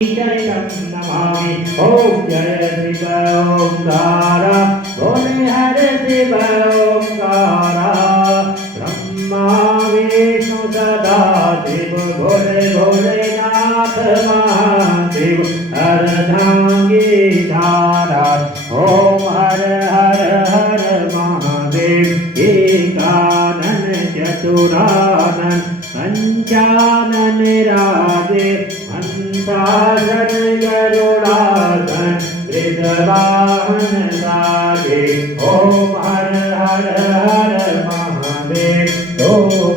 चरितं नमामि ॐ जय शिव ओंकार बोले हर शिव ओंकार ब्रह्मा विष्णु सदा शिव भोले भोलेनाथ महादेव अर्धांगी धारा ओम हर हर हर महादेव एकानन चतुरानन पंचानन राजे हंसासन गरुड़ासन वृषवाहन राजे ओम हर हर हर महादेव तो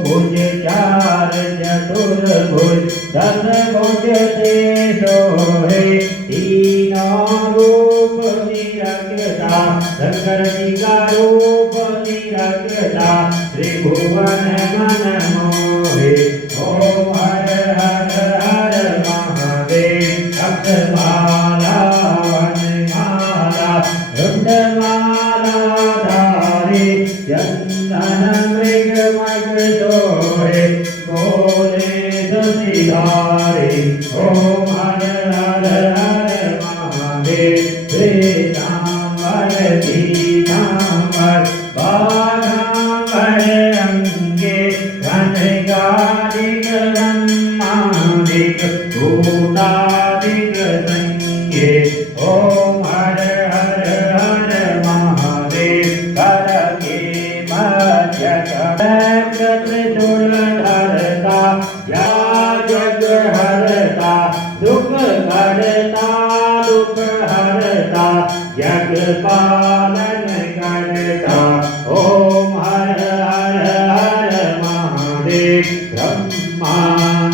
भुज चार चतुर्भुज दस भुज ते सोहे तीनों रूप निरखता शंकर जी का रूप निरखता त्रिभुवन मन मोहे ओम हर हर हर महादेव अक्षमाला वनमाला रुद्रमाला धारे चंदन मृग मग सोहे बोले दसिधारे ओम हर हर हर महादेव श्रीरामर पीतांबर बाघांबर अंगे घनगाधिक ब्रह्मादिक भूतादिक संगे ओम हर हर हर महादेव करके मध्य त्रिशूल धरता या जग हरता दुख करता दुख हरता जग पालन करता ओम हर हर हर महादेव ब्रह्मा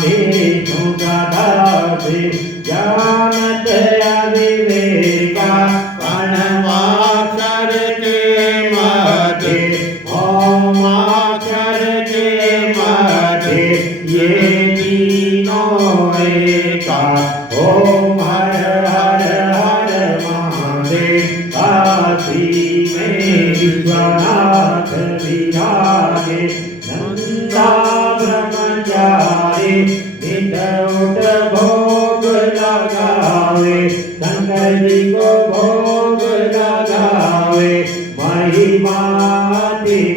विष्णु सदाशिव जानत अविवेका प्रणवाक्षर के मध्य ओमाक्षर के मध्य ये तीनों एका ओम हर हर हर महादेव काशी में विश्वनाथ विराजे नंदा ब्रह्मचारी नित उठ भोग लगावे शंकर जी को भोग लगावे महिमा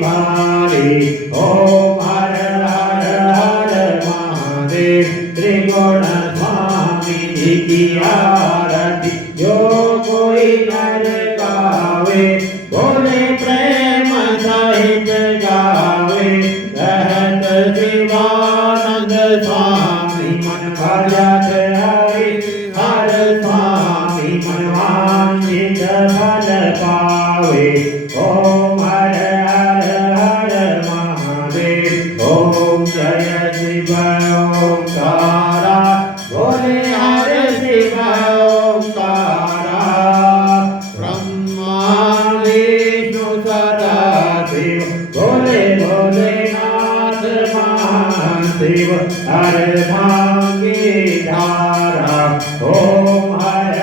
भारी ओम हर हर हर महादेव त्रिगुण स्वामी जी की आरती जो कोई नर गावे बोले प्रेम सहित गावे रहत शिवानंद स्वामी मन भजत हरि हर स्वामी मनवांछित फल पावे ओम हर हर हर महादेव ओम जय शिव ओंकारा बोले हर शिव ओंकारा ब्रह्मा विष्णु सदाशिव बोले भोलेनाथ महादेव अर्धांगी धारा ओम हर